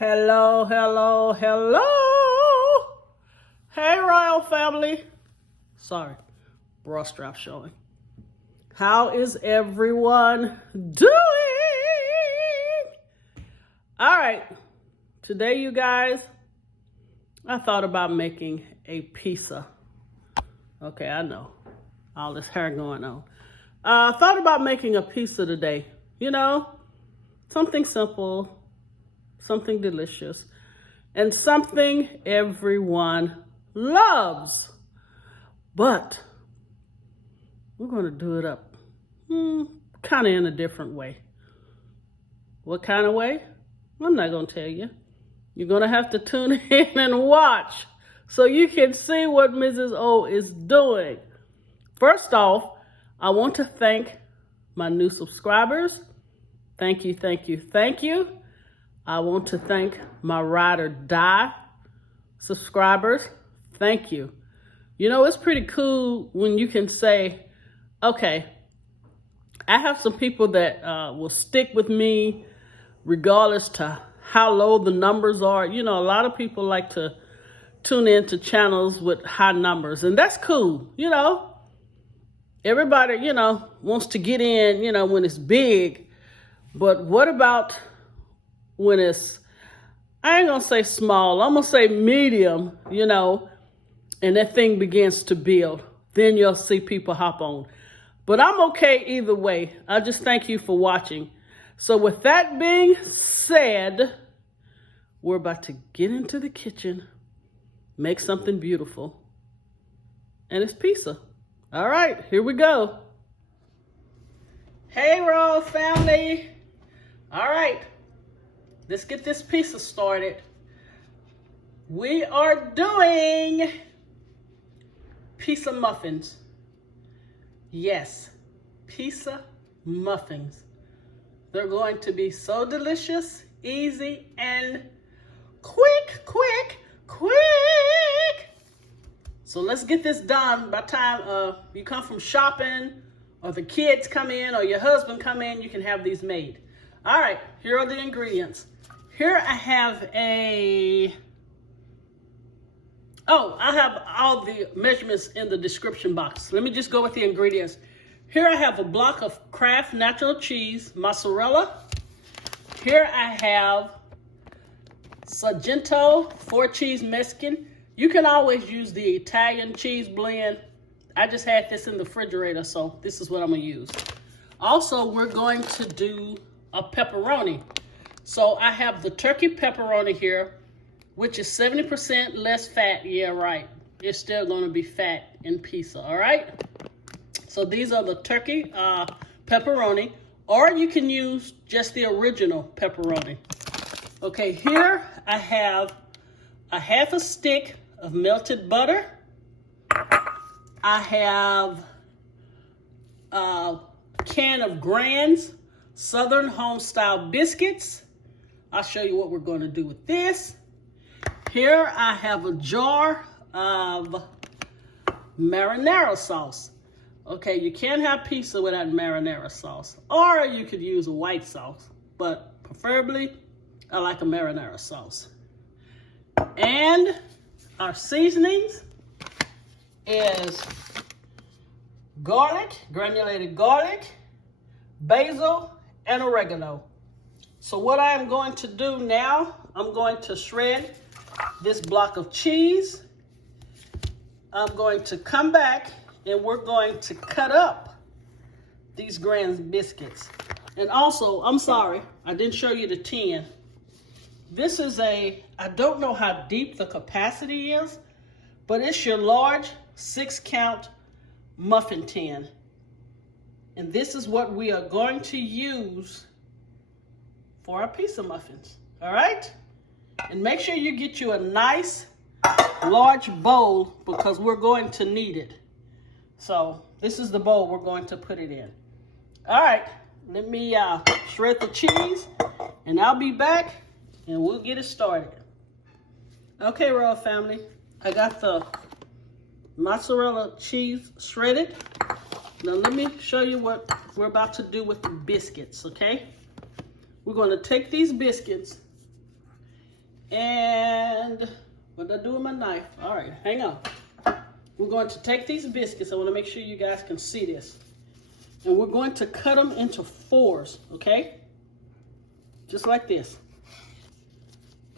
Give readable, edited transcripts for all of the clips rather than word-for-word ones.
Hello, hello, hello. Hey, Royal Family. Sorry, bra strap showing. How is everyone doing? All right, today, you guys, I thought about making a pizza. Okay, I know, all this hair going on. I thought about making a pizza today. You know, something simple, something delicious, and something everyone loves. But we're going to do it up kind of in a different way. What kind of way? I'm not going to tell you. You're going to have to tune in and watch so you can see what Mrs. O is doing. First off, I want to thank my new subscribers. Thank you, thank you, thank you. I want to thank my ride or die subscribers. Thank you. You know, it's pretty cool when you can say, okay, I have some people that will stick with me regardless to how low the numbers are. You know, a lot of people like to tune into channels with high numbers, and that's cool. You know, everybody, you know, wants to get in, you know, when it's big. But what about when it's, I ain't gonna say small, I'm gonna say medium, you know, and that thing begins to build, then you'll see people hop on. But I'm okay either way. I just thank you for watching. So with that being said, we're about to get into the kitchen, make something beautiful, and it's pizza. All right, here we go. Hey, Royal Family. All right, let's get this pizza started. We are doing pizza muffins. Yes, pizza muffins. They're going to be so delicious, easy, and quick. So let's get this done. By the time you come from shopping, or the kids come in, or your husband come in, you can have these made. All right, here are the ingredients. Here I have I have all the measurements in the description box. Let me just go with the ingredients. Here I have a block of Kraft natural cheese, mozzarella. Here I have Sargento 4-cheese Mexican. You can always use the Italian cheese blend. I just had this in the refrigerator, so this is what I'm gonna use. Also, we're going to do a pepperoni. So I have the turkey pepperoni here, which is 70% less fat. Yeah, right. It's still gonna be fat in pizza, all right? So these are the turkey pepperoni, or you can use just the original pepperoni. Okay, here I have a half a stick of melted butter. I have a can of Grand's Southern Home-Style biscuits. I'll show you what we're going to do with this. Here I have a jar of marinara sauce. Okay, you can't have pizza without marinara sauce, or you could use a white sauce, but preferably I like a marinara sauce. And our seasonings is garlic, granulated garlic, basil, and oregano. So what I am going to do now, I'm going to shred this block of cheese. I'm going to come back and we're going to cut up these Grand's biscuits. And also, I'm sorry, I didn't show you the tin. This is I don't know how deep the capacity is, but it's your large 6-count muffin tin. And this is what we are going to use for our pizza muffins, all right? And make sure you get you a nice large bowl because we're going to need it. So this is the bowl we're going to put it in. All right, let me shred the cheese and I'll be back and we'll get it started. Okay, Royal Family, I got the mozzarella cheese shredded. Now let me show you what we're about to do with the biscuits, okay? We're going to take these biscuits And what did I do with my knife? All right, hang on. We're going to take these biscuits. I want to make sure you guys can see this. And we're going to cut them into fours, okay? Just like this.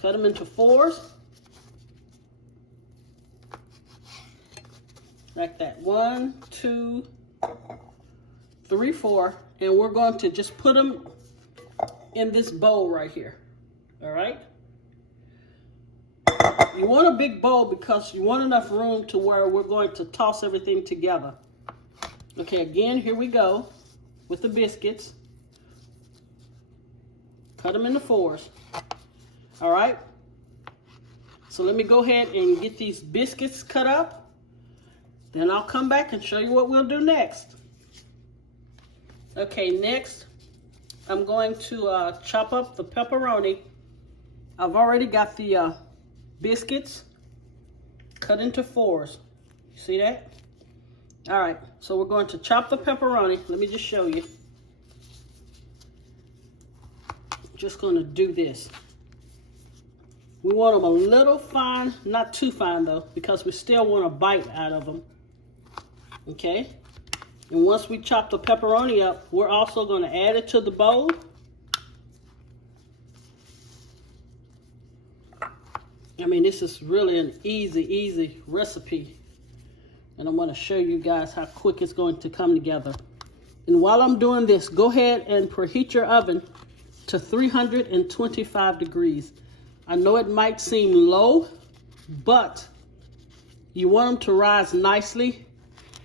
Cut them into fours. Like that. 1, 2, 3, 4. And we're going to just put them in this bowl right here. All right? You want a big bowl because you want enough room to where we're going to toss everything together. Okay, again, here we go with the biscuits. Cut them into fours. All right? So let me go ahead and get these biscuits cut up. Then I'll come back and show you what we'll do next. Okay, next, I'm going to chop up the pepperoni. I've already got the biscuits cut into fours. See that? All right, so we're going to chop the pepperoni. Let me just show you. Just going to do this. We want them a little fine, not too fine though, because we still want a bite out of them. Okay? And once we chop the pepperoni up, we're also going to add it to the bowl. I mean, this is really an easy recipe. And I'm going to show you guys how quick it's going to come together. And while I'm doing this, go ahead and preheat your oven to 325 degrees. I know it might seem low, but you want them to rise nicely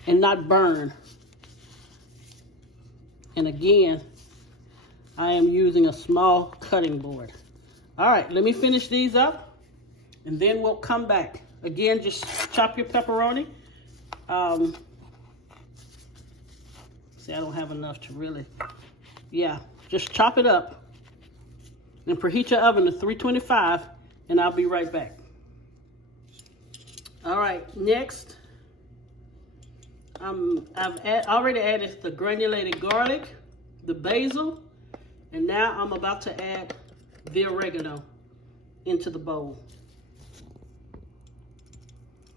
and not burn. And again, I am using a small cutting board. All right, let me finish these up and then we'll come back. Again, just chop your pepperoni. See, I don't have enough to really, just chop it up and preheat your oven to 325 and I'll be right back. All right, next, I've already added the granulated garlic, the basil, and now I'm about to add the oregano into the bowl.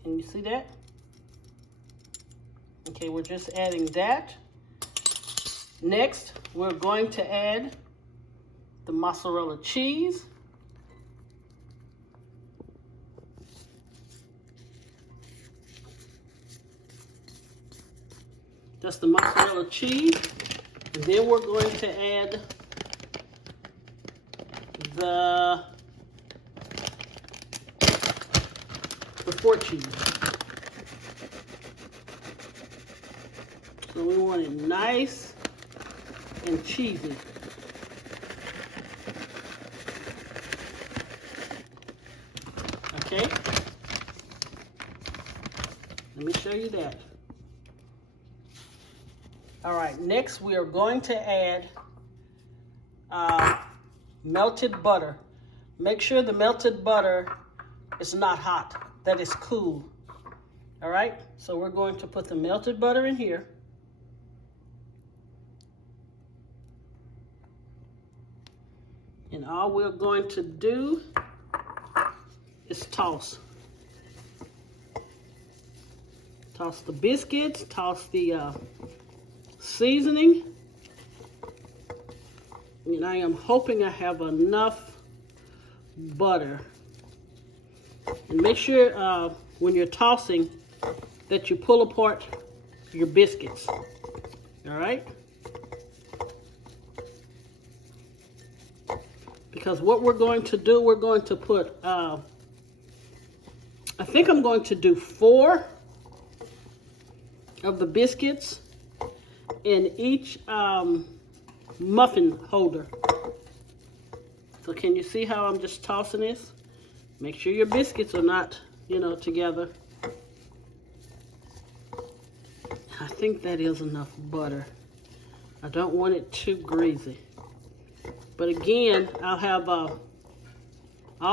Can you see that? Okay, we're just adding that. Next, we're going to add the mozzarella cheese. That's the mozzarella cheese. And then we're going to add the fort cheese. So we want it nice and cheesy. Okay? Let me show you that. All right, next we are going to add melted butter. Make sure the melted butter is not hot, that is cool. All right, so we're going to put the melted butter in here. And all we're going to do is toss. Toss the biscuits, toss the seasoning. And I am hoping I have enough butter. And make sure when you're tossing that you pull apart your biscuits. All right? Because what we're going to do, we're going to put, I think I'm going to do 4 of the biscuits in each muffin holder. So can you see how I'm just tossing this? Make sure your biscuits are not, together. I think that is enough butter. I don't want it too greasy. But again, I'll have all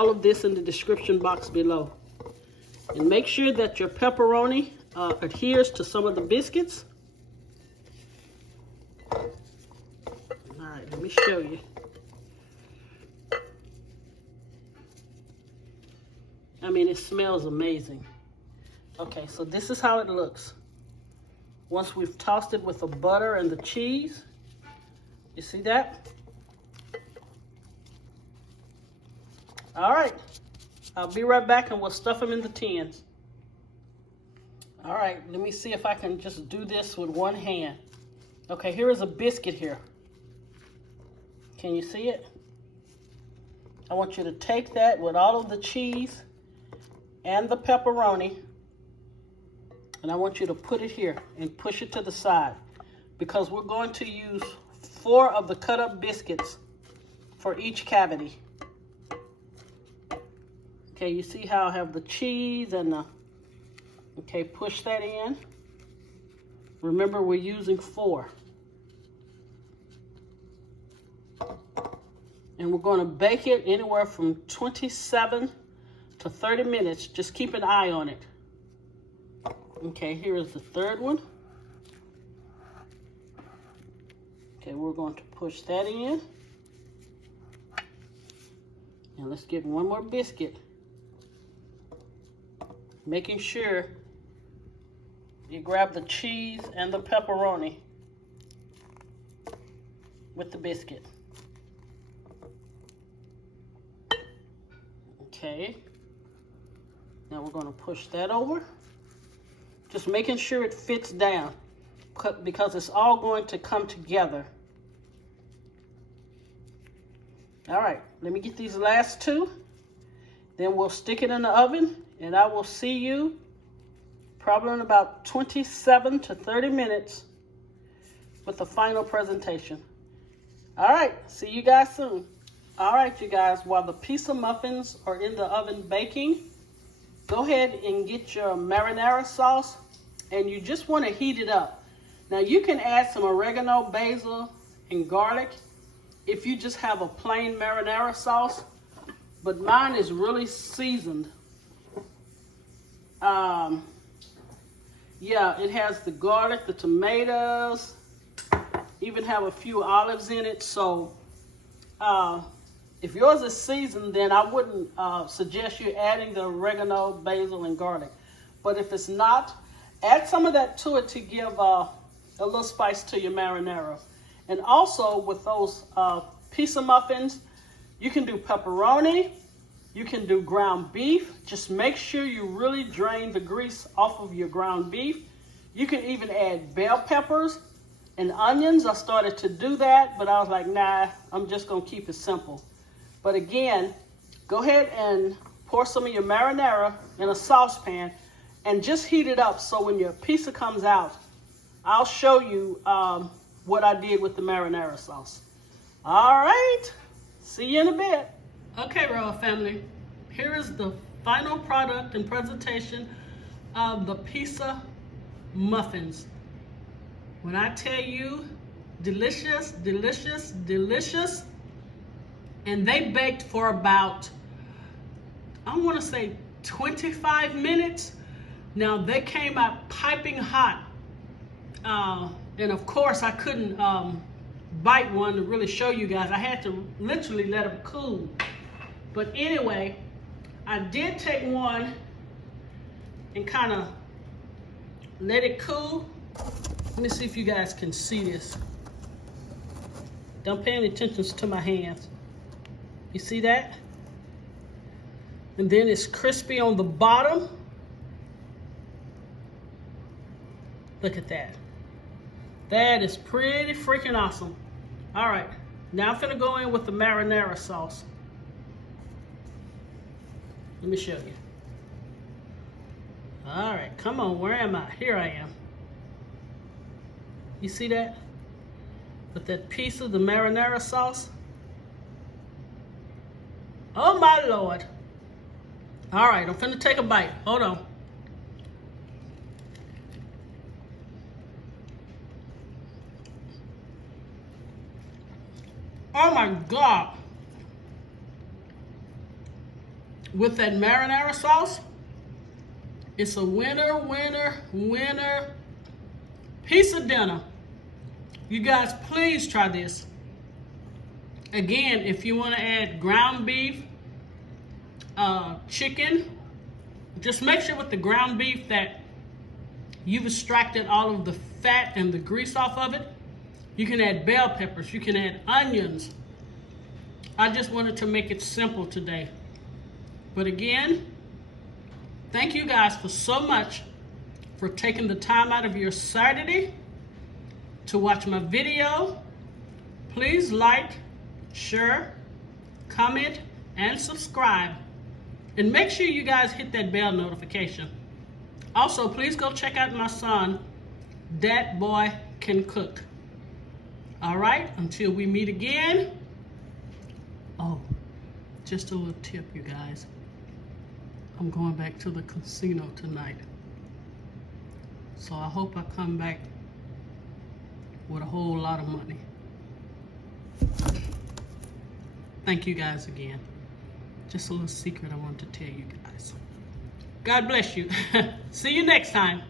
of this in the description box below. And make sure that your pepperoni adheres to some of the biscuits. All right, let me show you. I mean, it smells amazing. Okay, so this is how it looks. Once we've tossed it with the butter and the cheese, you see that? All right, I'll be right back and we'll stuff them in the tins. All right, let me see if I can just do this with one hand. Okay, here is a biscuit here. Can you see it? I want you to take that with all of the cheese and the pepperoni, and I want you to put it here and push it to the side because we're going to use 4 of the cut up biscuits for each cavity. Okay, you see how I have the cheese and the, okay, push that in. Remember, we're using 4. And we're going to bake it anywhere from 27 to 30 minutes. Just keep an eye on it. Okay, here is the 3rd one. Okay, we're going to push that in. And let's get one more biscuit. Making sure you grab the cheese and the pepperoni with the biscuit. Okay, now we're going to push that over. Just making sure it fits down because it's all going to come together. All right, let me get these last 2. Then we'll stick it in the oven and I will see you probably in about 27 to 30 minutes with the final presentation. All right, see you guys soon. All right, you guys, while the pizza muffins are in the oven baking, go ahead and get your marinara sauce, and you just want to heat it up. Now, you can add some oregano, basil, and garlic if you just have a plain marinara sauce, but mine is really seasoned. Yeah, it has the garlic, the tomatoes, even have a few olives in it, so if yours is seasoned, then I wouldn't suggest you adding the oregano, basil, and garlic. But if it's not, add some of that to it to give a little spice to your marinara. And also with those pizza muffins, you can do pepperoni, you can do ground beef. Just make sure you really drain the grease off of your ground beef. You can even add bell peppers and onions. I started to do that, but I was like, nah, I'm just gonna keep it simple. But again, go ahead and pour some of your marinara in a saucepan and just heat it up so when your pizza comes out, I'll show you what I did with the marinara sauce. All right, see you in a bit. Okay, Royal Family, here is the final product and presentation of the pizza muffins. When I tell you, delicious, delicious, delicious. And they baked for about, I want to say 25 minutes. Now they came out piping hot. And of course I couldn't bite one to really show you guys. I had to literally let them cool. But anyway, I did take one and kind of let it cool. Let me see if you guys can see this. Don't pay any attention to my hands. You see that? And then it's crispy on the bottom. Look at that. That is pretty freaking awesome. All right, now I'm gonna go in with the marinara sauce. Let me show you. All right, come on, where am I? Here I am. You see that? With that piece of the marinara sauce. Oh my Lord. All right, I'm finna take a bite. Hold on. Oh my God. With that marinara sauce, it's a winner, winner, winner pizza dinner. You guys, please try this. Again, if you want to add ground beef, chicken, Just make sure with the ground beef that you've extracted all of the fat and the grease off of it. You can add bell peppers, you can add onions. I just wanted to make it simple today. But again, thank you guys for so much for taking the time out of your Saturday to watch my video. Please like, share, comment, and subscribe. And make sure you guys hit that bell notification. Also, please go check out my son, Dat Boy Can Cook. All right, until we meet again. Oh, just a little tip, you guys. I'm going back to the casino tonight. So I hope I come back with a whole lot of money. Thank you guys again. Just a little secret I want to tell you guys. God bless you. See you next time.